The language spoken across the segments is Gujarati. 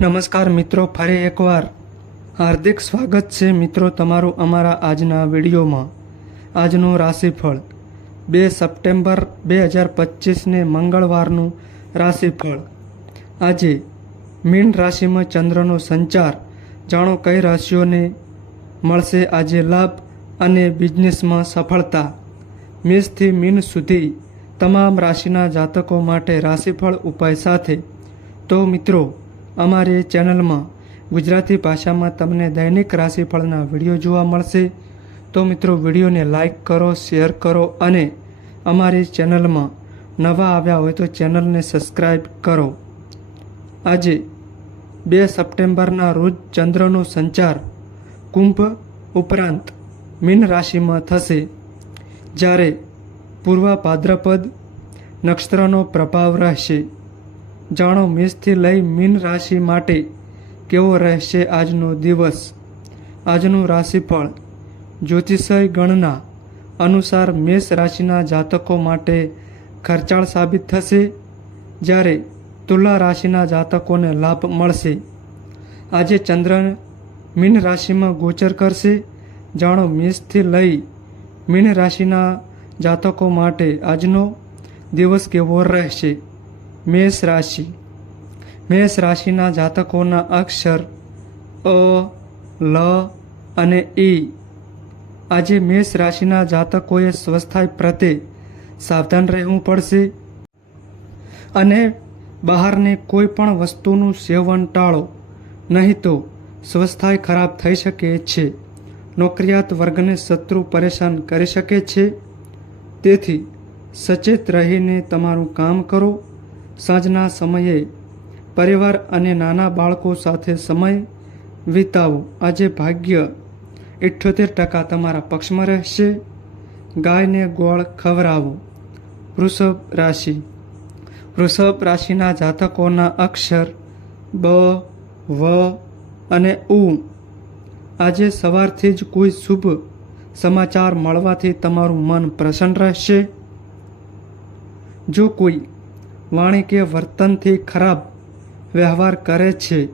નમસ્કાર મિત્રો, ફરી એકવાર હાર્દિક સ્વાગત છે મિત્રો તમારું અમારા આજના વિડીયોમાં. આજનું રાશિફળ બે સપ્ટેમ્બર બે હજાર પચીસને મંગળવારનું રાશિફળ. આજે મીન રાશિમાં ચંદ્રનો સંચાર, જાણો કઈ રાશિઓને મળશે આજે લાભ અને બિઝનેસમાં સફળતા. મેષથી મીન સુધી તમામ રાશિના જાતકો માટે રાશિફળ ઉપાય સાથે. તો મિત્રો અમારી ચેનલમાં ગુજરાતી ભાષામાં તમને દૈનિક રાશિફળના વીડિયો જોવા મળશે. તો મિત્રો, વિડીયોને લાઇક કરો, શેર કરો અને અમારી ચેનલમાં નવા આવ્યા હોય તો ચેનલને સબસ્ક્રાઈબ કરો. આજે બે સપ્ટેમ્બરના રોજ ચંદ્રનો સંચાર કુંભ ઉપરાંત મીન રાશિમાં થશે. જ્યારે પૂર્વ ભાદ્રપદ નક્ષત્રનો પ્રભાવ રહેશે. જાણો મેષથી લઈ મીન રાશિ માટે કેવો રહેશે આજનો દિવસ? આજનું રાશિફળ જ્યોતિષય ગણના અનુસાર મેષ રાશિના જાતકો માટે ખર્ચાળ સાબિત થશે, જ્યારે તુલા રાશિના જાતકોને લાભ મળશે. આજે ચંદ્ર મીન રાશિમાં ગોચર કરશે. જાણો મેષથી લઈ મીન રાશિના જાતકો માટે આજનો દિવસ કેવો રહેશે? મેષ રાશિ. મેષ રાશિના જાતકોના અક્ષર અ, લ અને ઈ આજે મેષ રાશિના જાતકોએ સ્વસ્થાય પ્રત્યે સાવધાન રહેવું પડશે અને બહારની કોઈ પણ વસ્તુનું સેવન ટાળો, નહીં તો સ્વસ્થાય ખરાબ થઈ શકે છે. નોકરિયાત વર્ગને શત્રુ પરેશાન કરી શકે છે. તેથી સચેત રહીને તમારું કામ કરો. સાંજના સમયે પરિવાર અને નાના બાળકો સાથે સમય વિતાવો. આજે ભાગ્ય ઇઠ્યોતેર ટકા તમારા પક્ષમાં રહેશે. ગાયને ગોળ ખવડાવો. વૃષભ રાશિ. વૃષભ રાશિના જાતકોના અક્ષર બ, વ અને ઉ. આજે સવારથી જ કોઈ શુભ સમાચાર મળવાથી તમારું મન પ્રસન્ન રહેશે. જો કોઈ વાણી કે વર્તનથી ખરાબ વ્યવહાર કરે છે,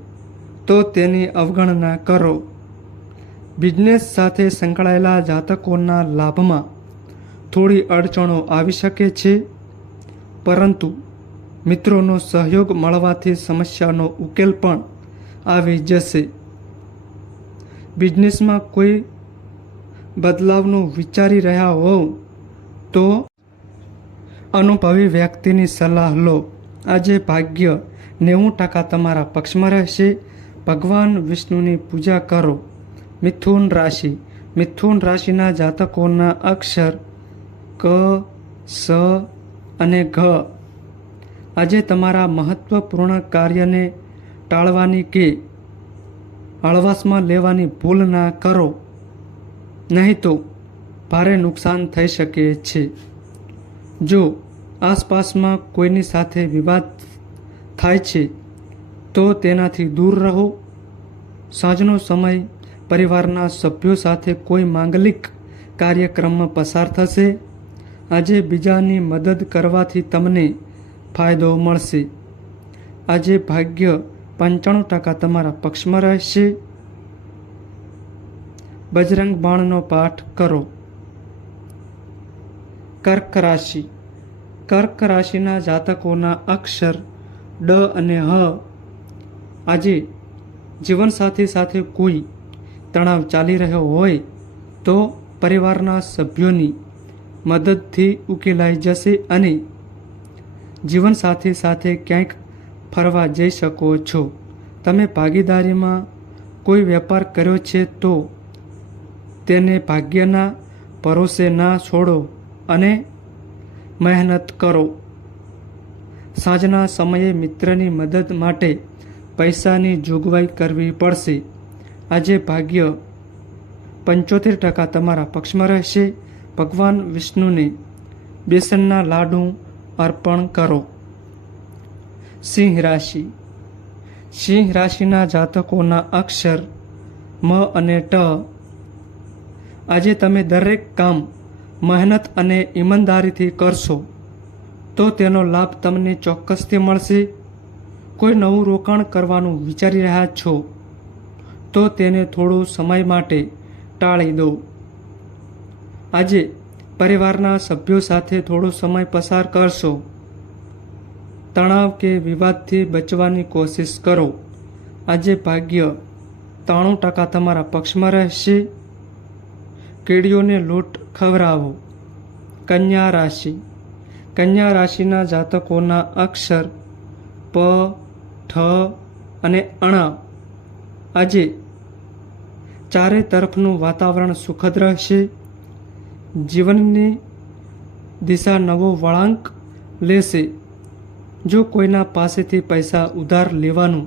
તો તેની અવગણના કરો. બિઝનેસ સાથે સંકળાયેલા જાતકોના લાભમાં થોડી અડચણો આવી શકે છે, પરંતુ મિત્રોનો સહયોગ મળવાથી સમસ્યાનો ઉકેલ પણ આવી જશે. બિઝનેસમાં કોઈ બદલાવનું વિચારી રહ્યા હોવ તો અનુભવી વ્યક્તિની સલાહ લો. આજે ભાગ્ય નેવું ટકા તમારા પક્ષમાં રહેશે. ભગવાન વિષ્ણુની પૂજા કરો. મિથુન રાશિ. મિથુન રાશિના જાતકોના અક્ષર ક, સ અને ઘ. આજે તમારા મહત્વપૂર્ણ કાર્યને ટાળવાની કે હળવાશમાં લેવાની ભૂલ ના કરો. નહીં તો ભારે નુકસાન થઈ શકે છે. જો આસપાસમાં કોઈની સાથે વિવાદ થાય છે, તો તેનાથી દૂર રહો. સાંજનો સમય પરિવારના સભ્યો સાથે કોઈ માંગલિક કાર્યક્રમમાં પસાર થશે. આજે બીજાની મદદ કરવાથી તમને ફાયદો મળશે. આજે ભાગ્ય પંચાણું ટકા તમારા પક્ષમાં રહેશે. બજરંગ બાણનો પાઠ કરો. કર્ક રાશિ. કર્ક રાશિના જાતકોના અક્ષર ડ અને હ આજે જીવનસાથી સાથે કોઈ તણાવ ચાલી રહ્યો હોય તો પરિવારના સભ્યોની મદદથી ઉકેલાઈ જશે અને જીવનસાથી સાથે ક્યાંક ફરવા જઈ શકો છો. તમે ભાગીદારીમાં કોઈ વેપાર કર્યો છે તો તેને ભાગ્યના ભરોસે ના છોડો. અને મહેનત કરો. સાંજના સમયે મિત્રની મદદ માટે પૈસાની જોગવાઈ કરવી પડશે. આજે ભાગ્ય પંચોતેર ટકા તમારા પક્ષમાં રહેશે. ભગવાન વિષ્ણુને બેસનના લાડુ અર્પણ કરો. સિંહ રાશિ. સિંહ રાશિના જાતકોના અક્ષર મ અને ટ. આજે તમે દરેક કામ મહેનત અને ઈમાનદારીથી કરશો, તો તેનો લાભ તમને ચોક્કસથી મળશે. કોઈ નવું રોકાણ કરવાનું વિચારી રહ્યા છો, તો તેને થોડો સમય માટે ટાળી દો. આજે પરિવારના સભ્યો સાથે થોડો સમય પસાર કરશો. તણાવ કે વિવાદથી બચવાની કોશિશ કરો. આજે ભાગ્ય ત્રાણું ટકા તમારા પક્ષમાં રહેશે. કીડીઓને લોટ ખવડાવો. કન્યા રાશિ. કન્યા રાશિના જાતકોના અક્ષર પ, ઠ અને અણા. આજે ચારે તરફનું વાતાવરણ સુખદ રહેશે. જીવનની દિશા નવો વળાંક લેશે. જો કોઈના પાસેથી પૈસા ઉધાર લેવાનું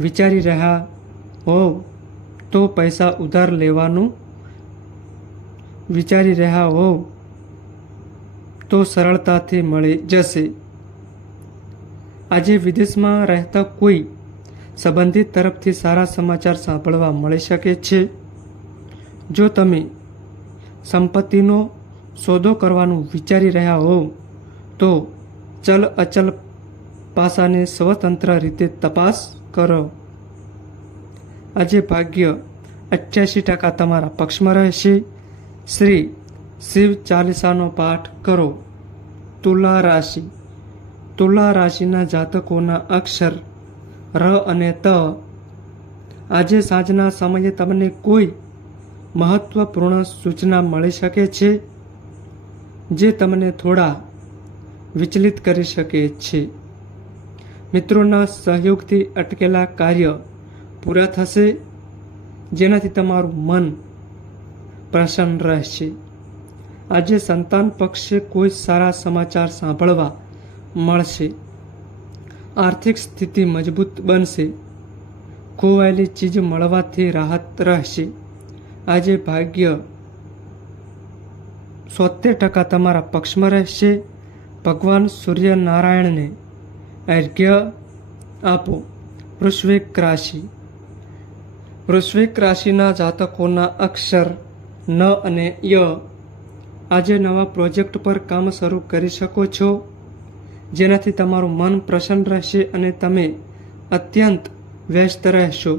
વિચારી રહ્યા હોવ, તો પૈસા ઉધાર લેવાનું વિચારી રહ્યા હોવ, તો સરળતાથી મળી જશે. આજે વિદેશમાં રહેતા કોઈ સંબંધિત તરફથી સારા સમાચાર સાંભળવા મળી શકે છે. જો તમે સંપત્તિનો સોદો કરવાનું વિચારી રહ્યા હોવ, તો ચલ અચલ પાસાને સ્વતંત્ર રીતે તપાસ કરો. આજે ભાગ્ય અઠ્યાસી ટકા તમારા પક્ષમાં રહેશે. શ્રી શિવ ચાલીસાનો પાઠ કરો. તુલા રાશિ. તુલા રાશિના જાતકોના અક્ષર ર અને ત. આજે સાંજના સમયે તમને કોઈ મહત્વપૂર્ણ સૂચના મળી શકે છે? જે તમને થોડા વિચલિત કરી શકે છે. મિત્રોના સહયોગથી અટકેલા કાર્ય પૂરા થશે. જેનાથી તમારું મન પ્રસન્ન રહેશે. આજે સંતાન પક્ષે કોઈ સારા સમાચાર સાંભળવા મળશે. આર્થિક સ્થિતિ મજબૂત બનશે. ખોવાયેલી ચીજ મળવાથી રાહત રહેશે. આજે ભાગ્ય સોતેર ટકા તમારા પક્ષમાં રહેશે. ભગવાન સૂર્યનારાયણને અર્ઘ્ય આપો. વૃશ્વિક રાશિ. વૃશ્વિક રાશિના જાતકોના અક્ષર ન અને ય. આજે નવા પ્રોજેક્ટ પર કામ શરૂ કરી શકો છો, જેનાથી તમારું મન પ્રસન્ન રહેશે અને તમે અત્યંત વ્યસ્ત રહેશો.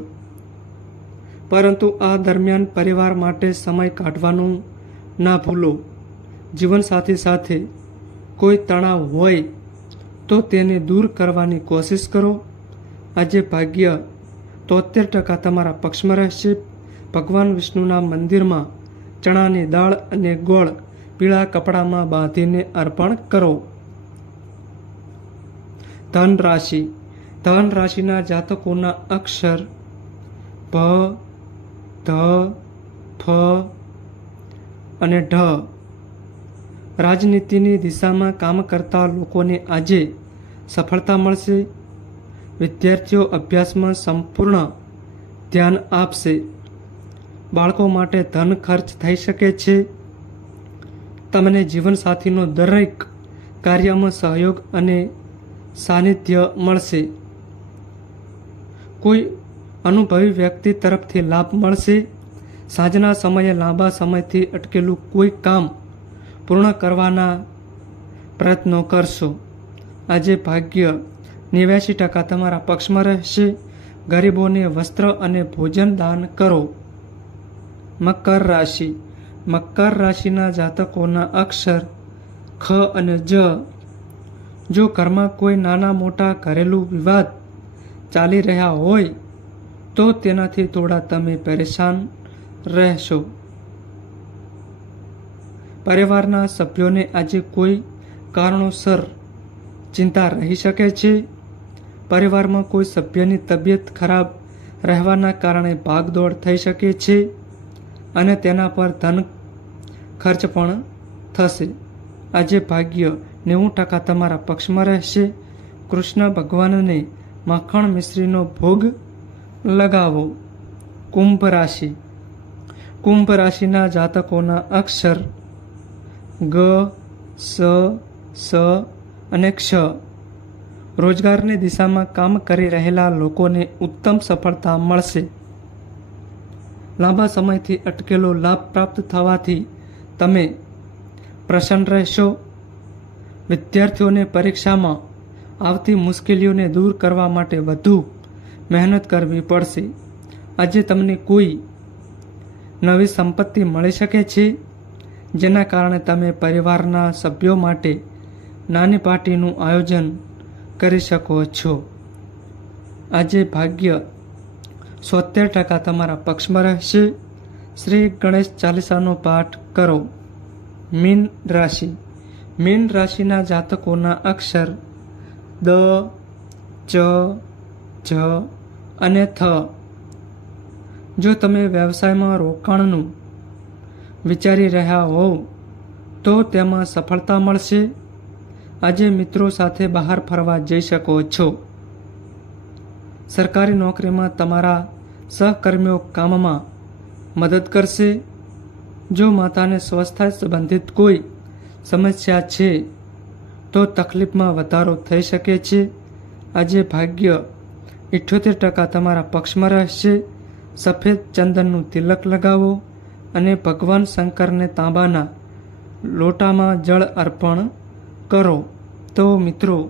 પરંતુ આ દરમિયાન પરિવાર માટે સમય કાઢવાનું ના ભૂલો. જીવનસાથી સાથે કોઈ તણાવ હોય તો તેને દૂર કરવાની કોશિશ કરો. આજે ભાગ્ય તોતેર ટકા તમારા પક્ષમાં રહેશે. ભગવાન વિષ્ણુના મંદિરમાં ચણાની દાળ અને ગોળ પીળા કપડામાં બાંધીને અર્પણ કરો. ધન રાશિ. ધન રાશિના જાતકોના અક્ષર ભ ધ, ફ અને ઢ. રાજનીતિની દિશામાં કામ કરતા લોકોને આજે સફળતા મળશે. વિદ્યાર્થીઓ અભ્યાસમાં સંપૂર્ણ ધ્યાન આપશે. બાળકો માટે ધન ખર્ચ થઈ શકે છે. તમને જીવનસાથીનો દરેક કાર્યમાં સહયોગ અને સાનિધ્ય મળશે. કોઈ અનુભવી વ્યક્તિ તરફથી લાભ મળશે. સાંજના સમયે લાંબા સમયથી અટકેલું કોઈ કામ પૂર્ણ કરવાના પ્રયત્નો કરશો. આજે ભાગ્ય નેવ્યાસી ટકા તમારા પક્ષમાં રહેશે. ગરીબોને વસ્ત્ર અને ભોજન દાન કરો. મકર રાશિ. મકર રાશિના જાતકોના અક્ષર ખ અને જ. જો ઘરમાં કોઈ નાના મોટા ઘરેલું વિવાદ ચાલી રહ્યા હોય, તો તેનાથી થોડા તમે પરેશાન રહેશો. પરિવારના સભ્યોને આજે કોઈ કારણોસર ચિંતા રહી શકે છે? પરિવારમાં કોઈ સભ્યની તબિયત ખરાબ રહેવાના કારણે ભાગદોડ થઈ શકે છે? અને તેના પર ધન ખર્ચ પણ થશે. આજે ભાગ્ય નેવું ટકા તમારા પક્ષમાં રહેશે. કૃષ્ણ ભગવાનને માખણ મિશ્રીનો ભોગ લગાવો. કુંભ રાશિ. કુંભ રાશિના જાતકોના અક્ષર ગ, સ સ અને ક્ષ. રોજગારની દિશામાં કામ કરી રહેલા લોકોને ઉત્તમ સફળતા મળશે. લાંબા સમયથી અટકેલો લાભ પ્રાપ્ત થવાથી તમે પ્રસન્ન રહેશો. વિદ્યાર્થીઓને પરીક્ષામાં આવતી મુશ્કેલીઓને દૂર કરવા માટે વધુ મહેનત કરવી પડશે. આજે તમને કોઈ નવી સંપત્તિ મળી શકે છે, જેના કારણે તમે પરિવારના સભ્યો માટે નાની પાર્ટીનું આયોજન કરી શકો છો. આજે ભાગ્ય સોતેર ટકા તમારા પક્ષમાં રહેશે. શ્રી ગણેશ ચાલીસાનો પાઠ કરો. મીન રાશિ. મીન રાશિના જાતકોના અક્ષર દ, ચ, જ અને થ. જો તમે વ્યવસાયમાં રોકાણનું વિચારી રહ્યા હોવ, તો તેમાં સફળતા મળશે. આજે મિત્રો સાથે બહાર ફરવા જઈ શકો છો. સરકારી નોકરીમાં તમારા સહકર્મીઓ કામમાં મદદ કરશે? જો માતાને સ્વસ્થતા સંબંધિત કોઈ સમસ્યા છે, તો તકલીફમાં વધારો થઈ શકે છે. આજે ભાગ્ય ઇઠ્યોતેર ટકા તમારા પક્ષમાં રહેશે. સફેદ ચંદનનું તિલક લગાવો અને ભગવાન શંકરને તાંબાના લોટામાં જળ અર્પણ કરો. તો મિત્રો